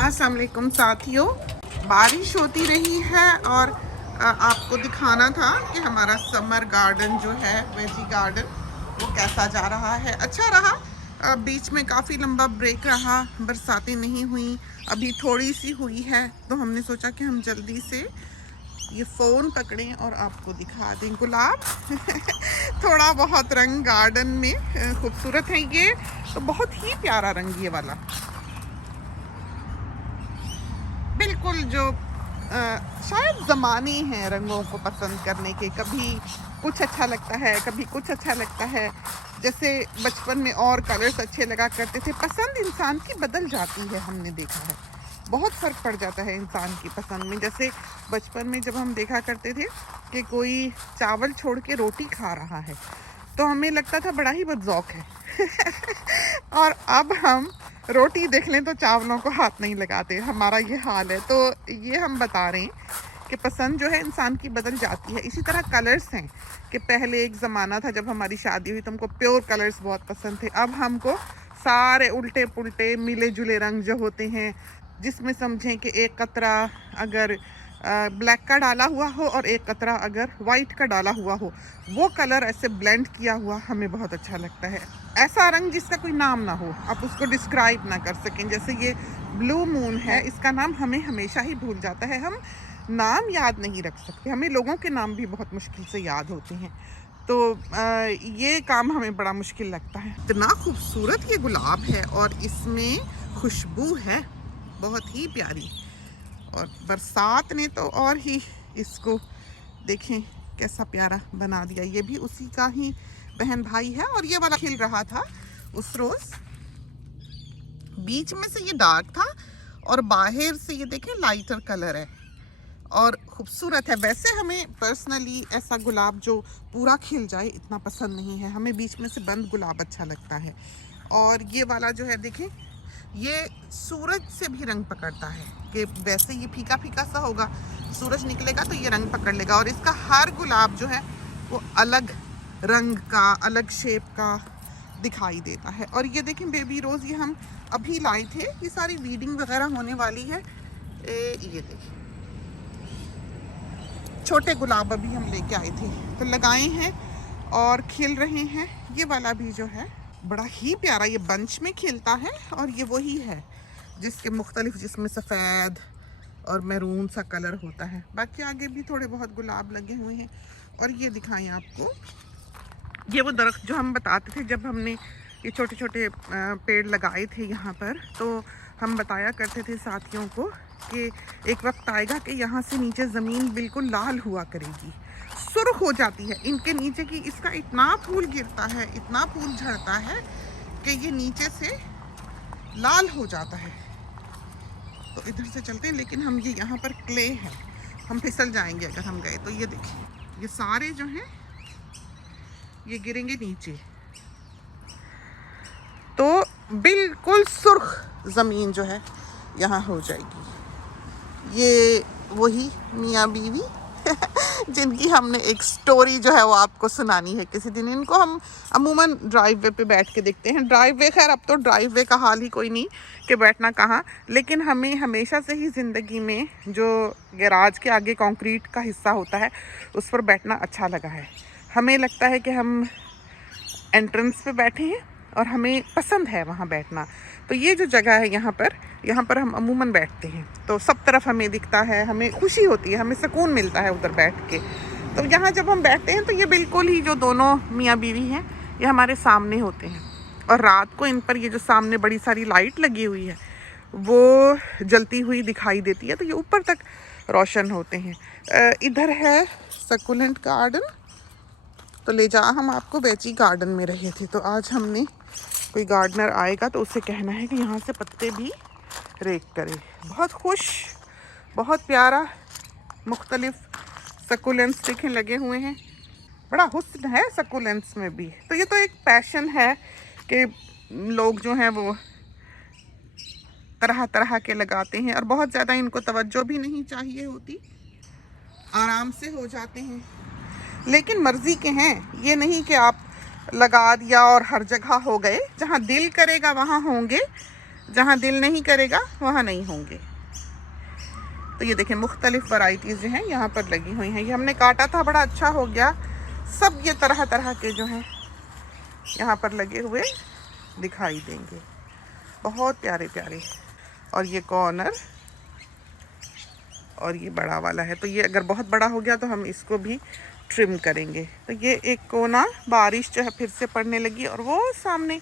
अस्सलाम वालेकुम साथियों, बारिश होती रही है और आपको दिखाना था कि हमारा समर गार्डन जो है वेजी गार्डन वो कैसा जा रहा है। अच्छा रहा, बीच में काफ़ी लंबा ब्रेक रहा, बरसातें नहीं हुई, अभी थोड़ी सी हुई है, तो हमने सोचा कि हम जल्दी से ये फ़ोन पकड़ें और आपको दिखा दें गुलाब। थोड़ा बहुत रंग गार्डन में खूबसूरत है। ये तो बहुत ही प्यारा रंग ये वाला, बिल्कुल जो शायद ज़माने हैं रंगों को पसंद करने के। कभी कुछ अच्छा लगता है, कभी कुछ अच्छा लगता है। जैसे बचपन में और कलर्स अच्छे लगा करते थे, पसंद इंसान की बदल जाती है। हमने देखा है बहुत फ़र्क पड़ जाता है इंसान की पसंद में। जैसे बचपन में जब हम देखा करते थे कि कोई चावल छोड़ के रोटी खा रहा है तो हमें लगता था बड़ा ही बदज़ौक़ है। और अब हम रोटी देख लें तो चावलों को हाथ नहीं लगाते, हमारा ये हाल है। तो ये हम बता रहे हैं कि पसंद जो है इंसान की बदल जाती है। इसी तरह कलर्स हैं कि पहले एक ज़माना था जब हमारी शादी हुई तो हमको प्योर कलर्स बहुत पसंद थे। अब हमको सारे उल्टे पुल्टे मिले जुले रंग जो होते हैं, जिसमें समझें कि एक कतरा अगर ब्लैक का डाला हुआ हो और एक कतरा अगर वाइट का डाला हुआ हो, वो कलर ऐसे ब्लेंड किया हुआ हमें बहुत अच्छा लगता है। ऐसा रंग जिसका कोई नाम ना हो, आप उसको डिस्क्राइब ना कर सकें। जैसे ये ब्लू मून है, इसका नाम हमें हमेशा ही भूल जाता है, हम नाम याद नहीं रख सकते। हमें लोगों के नाम भी बहुत मुश्किल से याद होते हैं। तो ये काम हमें बड़ा मुश्किल लगता है। इतना खूबसूरत ये गुलाब है और इसमें खुशबू है बहुत ही प्यारी। और बरसात ने तो और ही इसको देखें कैसा प्यारा बना दिया। ये भी उसी का ही बहन भाई है और ये वाला खिल रहा था उस रोज, बीच में से ये डार्क था और बाहर से ये देखें लाइटर कलर है और खूबसूरत है। वैसे हमें पर्सनली ऐसा गुलाब जो पूरा खिल जाए इतना पसंद नहीं है, हमें बीच में से बंद गुलाब अच्छा लगता है। और ये वाला जो है देखें, ये सूरज से भी रंग पकड़ता है कि वैसे ये फीका फीका सा होगा, सूरज निकलेगा तो ये रंग पकड़ लेगा। और इसका हर गुलाब जो है वो अलग रंग का, अलग शेप का दिखाई देता है। और ये देखें बेबी रोज़, ये हम अभी लाए थे, ये सारी वीडिंग वगैरह होने वाली है। ये देखिए छोटे गुलाब अभी हम लेके आए थे तो लगाए हैं और खिल रहे हैं। ये वाला भी जो है बड़ा ही प्यारा, ये बंच में खिलता है और ये वही है जिसके मुख्तलिफ, जिसमें सफ़ेद और मैरून सा कलर होता है। बाकी आगे भी थोड़े बहुत गुलाब लगे हुए हैं। और ये दिखाएं आपको, ये वो दरख्त जो हम बताते थे जब हमने ये छोटे छोटे पेड़ लगाए थे यहाँ पर, तो हम बताया करते थे साथियों को कि एक वक्त आएगा कि यहाँ से नीचे ज़मीन बिल्कुल लाल हुआ करेगी, सुर्ख हो जाती है इनके नीचे की। इसका इतना फूल गिरता है, इतना फूल झड़ता है कि ये नीचे से लाल हो जाता है। तो इधर से चलते हैं, लेकिन हम ये यहाँ पर क्ले है, हम फिसल जाएंगे अगर हम गए तो। ये देखिए ये सारे जो हैं ये गिरेंगे नीचे तो बिल्कुल सुर्ख ज़मीन जो है यहाँ हो जाएगी। ये वही मियाँ बीवी जिनकी हमने एक स्टोरी जो है वो आपको सुनानी है किसी दिन। इनको हम अमूमन ड्राइववे पे बैठ के देखते हैं। ड्राइववे, खैर अब तो ड्राइववे का हाल ही कोई नहीं कि बैठना कहाँ, लेकिन हमें हमेशा से ही ज़िंदगी में जो गैराज के आगे कंक्रीट का हिस्सा होता है उस पर बैठना अच्छा लगा है। हमें लगता है कि हम एंट्रेंस पे बैठे हैं और हमें पसंद है वहाँ बैठना। तो ये जो जगह है यहाँ पर हम अमूमन बैठते हैं तो सब तरफ हमें दिखता है, हमें खुशी होती है, हमें सुकून मिलता है उधर बैठ के। तो यहाँ जब हम बैठते हैं तो ये बिल्कुल ही जो दोनों मियाँ बीवी हैं ये हमारे सामने होते हैं। और रात को इन पर ये जो सामने बड़ी सारी लाइट लगी हुई है वो जलती हुई दिखाई देती है, तो ये ऊपर तक रोशन होते हैं। इधर है सकुलेंट गार्डन, तो ले जा हम आपको वेजी गार्डन में रहे थे। तो आज हमने, कोई गार्डनर आएगा तो उसे कहना है कि यहाँ से पत्ते भी रेक करे। बहुत खुश, बहुत प्यारा, मुख्तलिफ सकुलेंट्स देखें लगे हुए हैं, बड़ा हुस्न है सकुलेंट्स में भी। तो ये तो एक पैशन है कि लोग जो हैं वो तरह तरह के लगाते हैं और बहुत ज़्यादा इनको तवज्जो भी नहीं चाहिए होती, आराम से हो जाते हैं। लेकिन मर्ज़ी के हैं, ये नहीं कि आप लगा दिया और हर जगह हो गए। जहाँ दिल करेगा वहाँ होंगे, जहाँ दिल नहीं करेगा वहाँ नहीं होंगे। तो ये देखें मुख्तलिफ वैरायटीज़ जो हैं यहाँ पर लगी हुई हैं। ये हमने काटा था, बड़ा अच्छा हो गया। सब ये तरह तरह के जो हैं यहाँ पर लगे हुए दिखाई देंगे, बहुत प्यारे प्यारे। और ये कॉर्नर और ये बड़ा वाला है, तो ये अगर बहुत बड़ा हो गया तो हम इसको भी ट्रिम करेंगे। तो ये एक कोना, बारिश जो है फिर से पड़ने लगी और वो सामने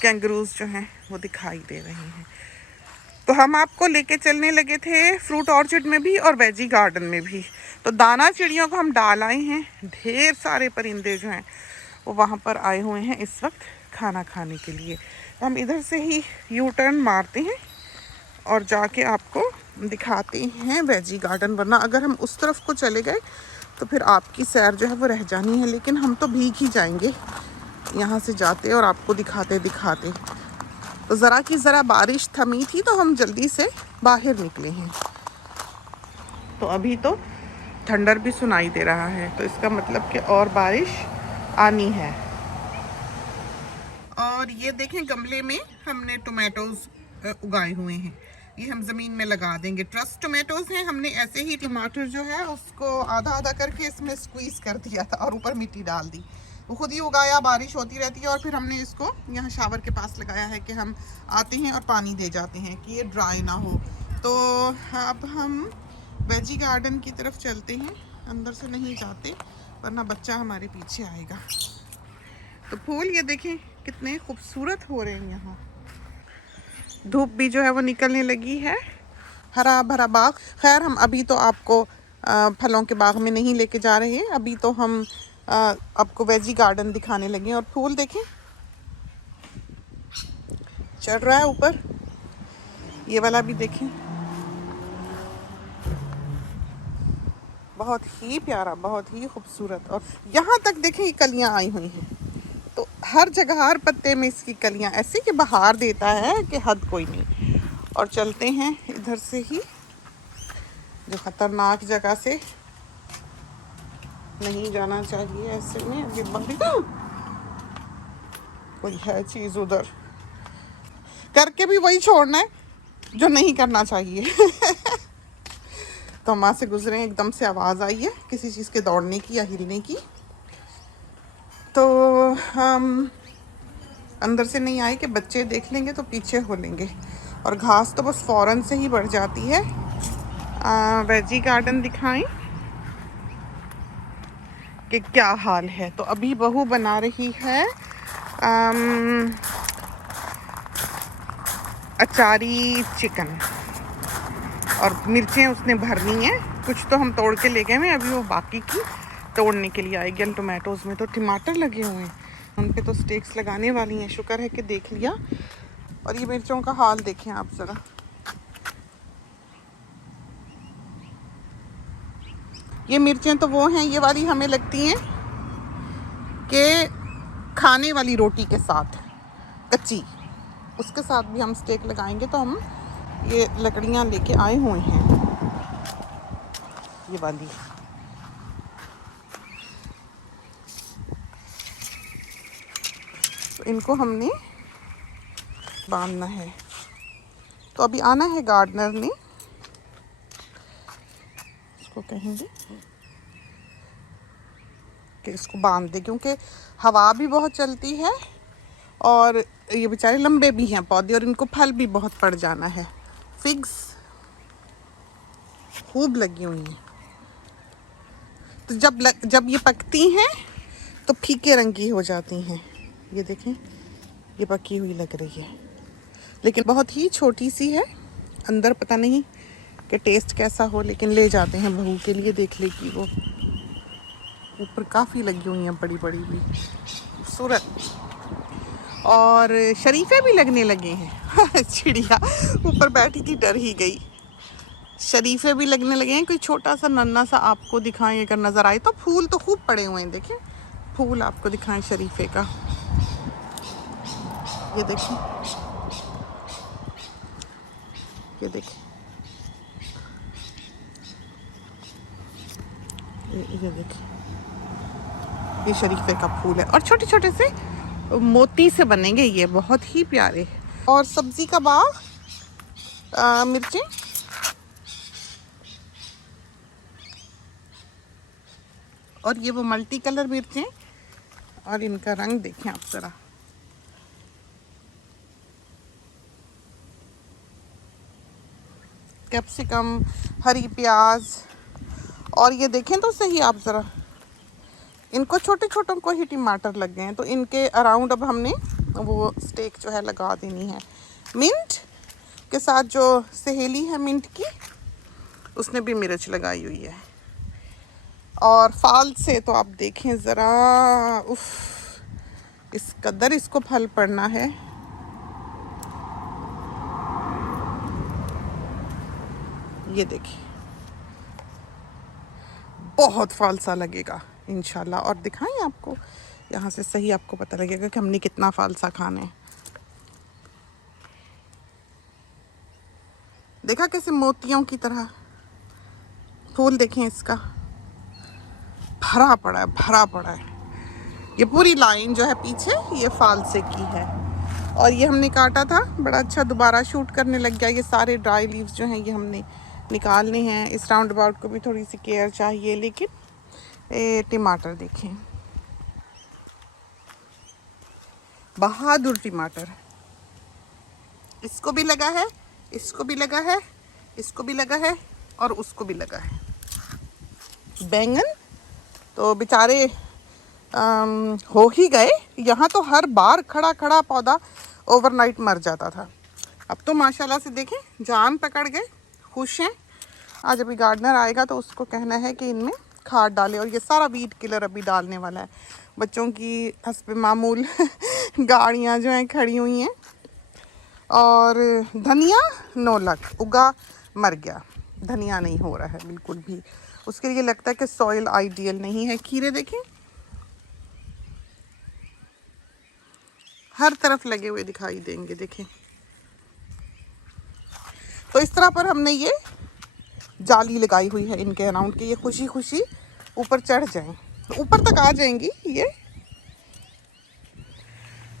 कैंगरूज जो हैं वो दिखाई दे रहे हैं। तो हम आपको लेके चलने लगे थे फ्रूट ऑर्चर्ड में भी और वेजी गार्डन में भी। तो दाना चिड़ियों को हम डाल आए हैं। ढेर सारे परिंदे जो हैं वो वहाँ पर आए हुए हैं इस वक्त खाना खाने के लिए। तो हम इधर से ही यू टर्न मारते हैं और जाके आपको दिखाते हैं वेजी गार्डन, वरना अगर हम उस तरफ को चले गए तो फिर आपकी सैर जो है वो रह जानी है। लेकिन हम तो भीग ही जाएंगे यहाँ से जाते और आपको दिखाते दिखाते। तो ज़रा की ज़रा बारिश थमी थी तो हम जल्दी से बाहर निकले हैं। तो अभी तो थंडर भी सुनाई दे रहा है, तो इसका मतलब कि और बारिश आनी है। और ये देखें गमले में हमने टोमेटोज़ उगाए हुए हैं, ये हम ज़मीन में लगा देंगे। ट्रस्ट टोमेटोज़ हैं। हमने ऐसे ही टमाटर जो है उसको आधा आधा करके इसमें स्क्वीज़ कर दिया था और ऊपर मिट्टी डाल दी। वो खुद ही उगाया, बारिश होती रहती है और फिर हमने इसको यहाँ शावर के पास लगाया है कि हम आते हैं और पानी दे जाते हैं कि ये ड्राई ना हो। तो अब हम वेजी गार्डन की तरफ चलते हैं, अंदर से नहीं जाते वरना बच्चा हमारे पीछे आएगा। तो फूल ये देखें कितने खूबसूरत हो रहे हैं यहाँ। धूप भी जो है वो निकलने लगी है। हरा भरा बाग। खैर हम अभी तो आपको फलों के बाग में नहीं लेके जा रहे हैं, अभी तो हम आपको वेजी गार्डन दिखाने लगे। और फूल देखें चढ़ रहा है ऊपर, ये वाला भी देखें बहुत ही प्यारा, बहुत ही खूबसूरत। और यहाँ तक देखें कलियाँ आई हुई हैं, तो हर जगह हर पत्ते में इसकी कलियाँ ऐसी कि बहार देता है कि हद कोई नहीं। और चलते हैं इधर से ही, जो ख़तरनाक जगह से नहीं जाना चाहिए ऐसे में। अभी बंदी कोई है चीज़ उधर, करके भी वही छोड़ना है जो नहीं करना चाहिए। तो हम वहाँ से गुजरे, एकदम से आवाज़ आई है किसी चीज़ के दौड़ने की या हिलने की। तो हम अंदर से नहीं आए कि बच्चे देख लेंगे तो पीछे हो लेंगे। और घास तो बस फ़ौरन से ही बढ़ जाती है। वेजी गार्डन दिखाएं कि क्या हाल है। तो अभी बहू बना रही है अचारी चिकन और मिर्चें उसने भरनी है। कुछ तो हम तोड़ के ले गए हैं, अभी वो बाकी की तोड़ने के लिए आएगी। और टमाटोज़ में तो टमाटर लगे हुए हैं, उन पे तो स्टेक्स लगाने वाली हैं। शुक्र है कि देख लिया। और ये मिर्चों का हाल देखें आप ज़रा, ये मिर्चें तो वो हैं, ये वाली हमें लगती हैं कि खाने वाली रोटी के साथ कच्ची, उसके साथ भी हम स्टेक लगाएंगे। तो हम ये लकड़ियाँ लेके आए हुए हैं, ये वाली। तो इनको हमने बांधना है। तो अभी आना है गार्डनर ने, इसको कहेंगे कि इसको बांध दे, क्योंकि हवा भी बहुत चलती है और ये बेचारे लंबे भी हैं पौधे और इनको फल भी बहुत पड़ जाना है। फिग्स खूब लगी हुई हैं। तो जब ये पकती हैं तो फीके रंग की हो जाती हैं। ये देखें ये पकी हुई लग रही है, लेकिन बहुत ही छोटी सी है। अंदर पता नहीं कि टेस्ट कैसा हो, लेकिन ले जाते हैं बहू के लिए, देख लेगी वो। ऊपर काफ़ी लगी हुई हैं बड़ी बड़ी भी, खूबसूरत। और शरीफे भी लगने लगे हैं। चिड़िया ऊपर बैठी थी, डर ही गई। शरीफे भी लगने लगे हैं। कोई छोटा सा नन्ना सा आपको दिखाएं अगर नज़र आए तो। फूल तो खूब पड़े हुए हैं, देखें फूल आपको दिखाएं शरीफे का। ये देखें, ये देखें, ये देखें, ये शरीफे का फूल है। और छोटे छोटे से मोती से बनेंगे ये, बहुत ही प्यारे। और सब्जी का बाग मिर्चें, और ये वो मल्टी कलर मिर्चें, और इनका रंग देखें आप ज़रा। कैप्सिकम, हरी प्याज, और ये देखें तो सही आप ज़रा, इनको छोटे छोटों को ही टमाटर लग गए हैं, तो इनके अराउंड अब हमने वो स्टेक जो है लगा देनी है। मिंट के साथ जो सहेली है मिंट की, उसने भी मिर्च लगाई हुई है। और फाल से तो आप देखें ज़रा, उफ, इस कदर इसको फल पड़ना है। ये देखिए, बहुत फालसा लगेगा इंशाल्लाह। और दिखाएं आपको, यहाँ से सही आपको पता लगेगा कि हमने कितना फालसा खाना है। देखा कैसे मोतियों की तरह फूल, देखें इसका भरा पड़ा है, भरा पड़ा है। ये पूरी लाइन जो है पीछे, ये फालसे की है। और ये हमने काटा था, बड़ा अच्छा दोबारा शूट करने लग गया। ये सारे ड्राई लीव्स जो हैं ये हमने निकालने हैं। इस राउंड अबाउट को भी थोड़ी सी केयर चाहिए। लेकिन टमाटर देखें, बहादुर टमाटर, इसको भी लगा है, इसको भी लगा है, इसको भी लगा है, और उसको भी लगा है। बैंगन तो बेचारे हो ही गए। यहाँ तो हर बार खड़ा खड़ा पौधा ओवरनाइट मर जाता था। अब तो माशाल्लाह से देखें जान पकड़ गए, खुश हैं। आज अभी गार्डनर आएगा तो उसको कहना है कि इनमें खाद डाले। और ये सारा वीड किलर अभी डालने वाला है। बच्चों की हस्ब मामूल गाड़ियाँ जो हैं खड़ी हुई हैं। और धनिया नौलक उगा, मर गया, धनिया नहीं हो रहा है बिल्कुल भी। उसके लिए लगता है कि सॉइल आइडियल नहीं है। खीरे देखें हर तरफ लगे हुए दिखाई देंगे, देखें। तो इस तरह पर हमने ये जाली लगाई हुई है इनके अराउंड कि ये खुशी खुशी ऊपर चढ़ जाएं, तो ऊपर तक आ जाएंगी ये।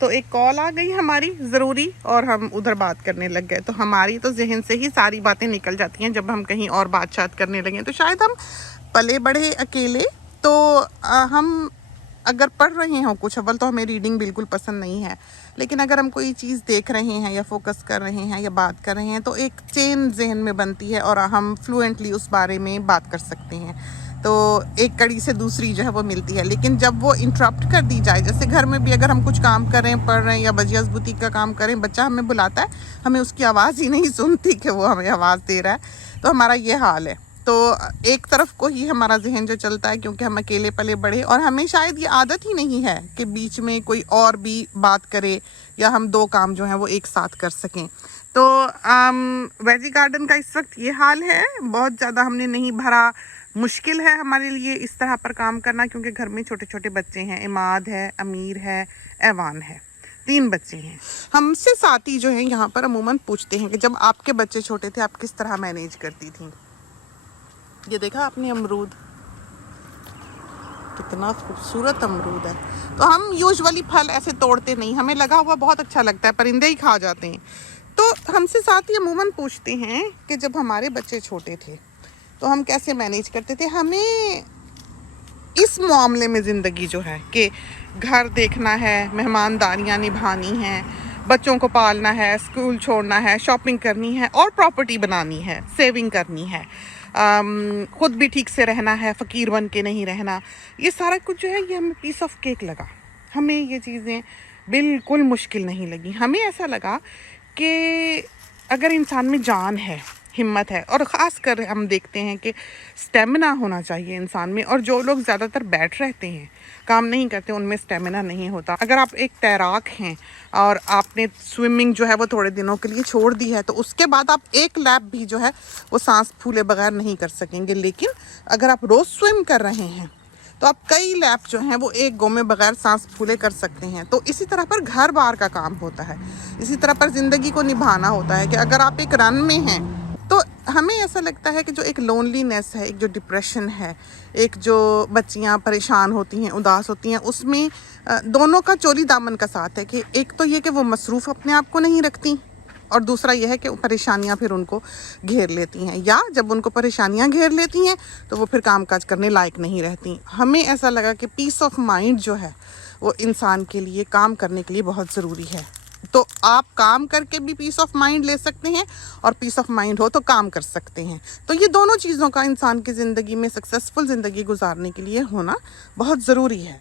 तो एक कॉल आ गई हमारी ज़रूरी, और हम उधर बात करने लग गए। तो हमारी तो जहन से ही सारी बातें निकल जाती हैं जब हम कहीं और बात करने लगे। तो शायद हम पले बढ़े अकेले, तो हम अगर पढ़ रहे हों कुछ, अव्वल तो हमें रीडिंग बिल्कुल पसंद नहीं है, लेकिन अगर हम कोई चीज़ देख रहे हैं या फोकस कर रहे हैं या बात कर रहे हैं तो एक चेन जहन में बनती है और हम फ्लुएंटली उस बारे में बात कर सकते हैं। तो एक कड़ी से दूसरी जो है वो मिलती है। लेकिन जब वो इंटरप्ट कर दी जाए, जैसे घर में भी अगर हम कुछ काम कर रहे हैं, पढ़ रहे हैं या बजियास बुटीक का काम करें, बच्चा हमें बुलाता है, हमें उसकी आवाज़ ही नहीं सुनती कि वो हमें आवाज़ दे रहा है। तो हमारा ये हाल है। तो एक तरफ को ही हमारा जहन जो चलता है, क्योंकि हम अकेले पले बड़े, और हमें शायद ये आदत ही नहीं है कि बीच में कोई और भी बात करे या हम दो काम जो हैं वो एक साथ कर सकें। तो वेजी गार्डन का इस वक्त ये हाल है। बहुत ज़्यादा हमने नहीं भरा, मुश्किल है हमारे लिए इस तरह पर काम करना, क्योंकि घर में छोटे छोटे बच्चे हैं। इमाद है, अमीर है, ऐवान है, 3 बच्चे हैं। हमसे साथी जो हैं यहाँ पर अमूमन पूछते हैं कि जब आपके बच्चे छोटे थे आप किस तरह मैनेज करती थी। ये देखा आपने अमरूद, कितना खूबसूरत अमरूद है। तो हम यूजुअली फल ऐसे तोड़ते नहीं, हमें लगा हुआ बहुत अच्छा लगता है, परिंदे ही खा जाते हैं। तो हमसे साथ ही अमूमन पूछते हैं कि जब हमारे बच्चे छोटे थे तो हम कैसे मैनेज करते थे। हमें इस मामले में ज़िंदगी जो है कि घर देखना है, मेहमानदारियाँ निभानी हैं, बच्चों को पालना है, स्कूल छोड़ना है, शॉपिंग करनी है, और प्रॉपर्टी बनानी है, सेविंग करनी है, ख़ुद भी ठीक से रहना है, फ़कीर बन के नहीं रहना। ये सारा कुछ जो है ये हमें पीस ऑफ केक लगा। हमें ये चीज़ें बिल्कुल मुश्किल नहीं लगी। हमें ऐसा लगा कि अगर इंसान में जान है, हिम्मत है, और ख़ास कर हम देखते हैं कि स्टेमिना होना चाहिए इंसान में। और जो लोग ज़्यादातर बैठ रहते हैं, काम नहीं करते, उनमें स्टेमिना नहीं होता। अगर आप एक तैराक हैं और आपने स्विमिंग जो है वो थोड़े दिनों के लिए छोड़ दी है, तो उसके बाद आप एक लैप भी जो है वो सांस फूले बगैर नहीं कर सकेंगे। लेकिन अगर आप रोज़ स्विम कर रहे हैं तो आप कई लैप जो हैं वो एक गो में बगैर सांस फूले कर सकते हैं। तो इसी तरह पर घर बार का काम होता है, इसी तरह पर ज़िंदगी को निभाना होता है कि अगर आप एक रन में हैं तो हमें ऐसा लगता है कि जो एक लोनलीनेस है, एक जो डिप्रेशन है, एक जो बच्चियां परेशान होती हैं, उदास होती हैं, उसमें दोनों का चोली दामन का साथ है कि एक तो ये कि वो मसरूफ़ अपने आप को नहीं रखती, और दूसरा यह है कि परेशानियां फिर उनको घेर लेती हैं, या जब उनको परेशानियां घेर लेती हैं तो वो फिर कामकाज करने लायक नहीं रहती। हमें ऐसा लगा कि पीस ऑफ माइंड जो है वो इंसान के लिए, काम करने के लिए बहुत ज़रूरी है। तो आप काम करके भी पीस ऑफ माइंड ले सकते हैं और पीस ऑफ माइंड हो तो काम कर सकते हैं। तो ये दोनों चीज़ों का इंसान की ज़िंदगी में सक्सेसफुल ज़िंदगी गुजारने के लिए होना बहुत ज़रूरी है।